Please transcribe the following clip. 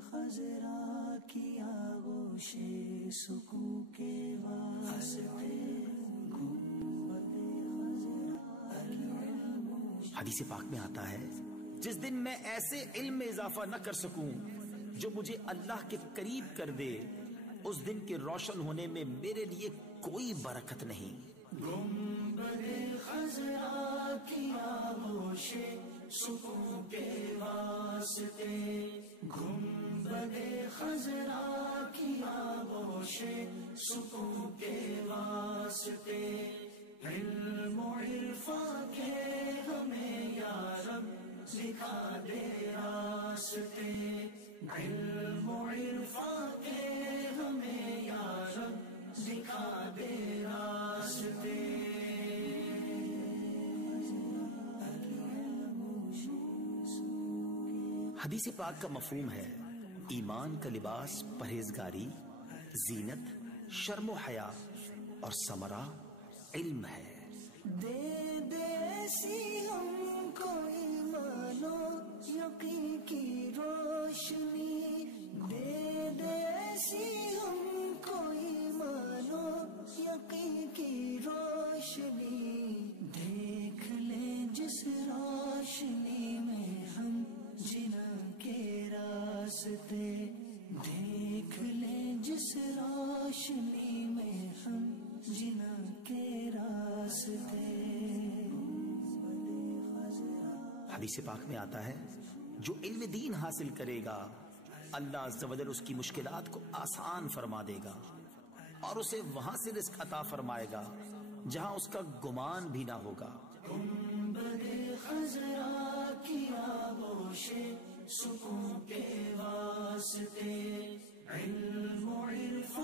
خضرا کی آغوش سکون کے واسطے حدیث پاک میں آتا ہے جس دن میں ایسے علم میں اضافہ نہ کر سکوں جو مجھے اللہ کے قریب کر دے، اس دن کے روشن ہونے میں میرے لیے کوئی برکت نہیں۔ گنبد خضرا کی آغوش سکون کے واسطے، گنبد خضرا کی آغوش سکون کے واسطے، علم و عرفان کے ہمیں یا رب دکھا دے راستے، علم و عرفان کے ہمیں یا رب دکھا دے راستے۔ حدیث پاک کا مفہوم ہے ایمان کا لباس پرہیزگاری، زینت، شرم و حیا اور ثمرہ علم ہے۔ دے دے ایسی ہم کو ایمان و یقین کی روشنی، دے دے ایسی ہم کو ایمان و یقین کی روشنی، دیکھ لیں جس روشنی میں ہم جنا کے راستے، دیکھ لیں جس روشنی میں ہم جنا کے راستے۔ حدیث پاک میں آتا ہے جو علم دین حاصل کرے گا اللہ عز و جل اس کی مشکلات کو آسان فرما دے گا اور اسے وہاں سے رزق عطا فرمائے گا جہاں اس کا گمان بھی نہ ہوگا۔ گنبد خضرا کی آغوش سکون کے واسطے، علم و عرفان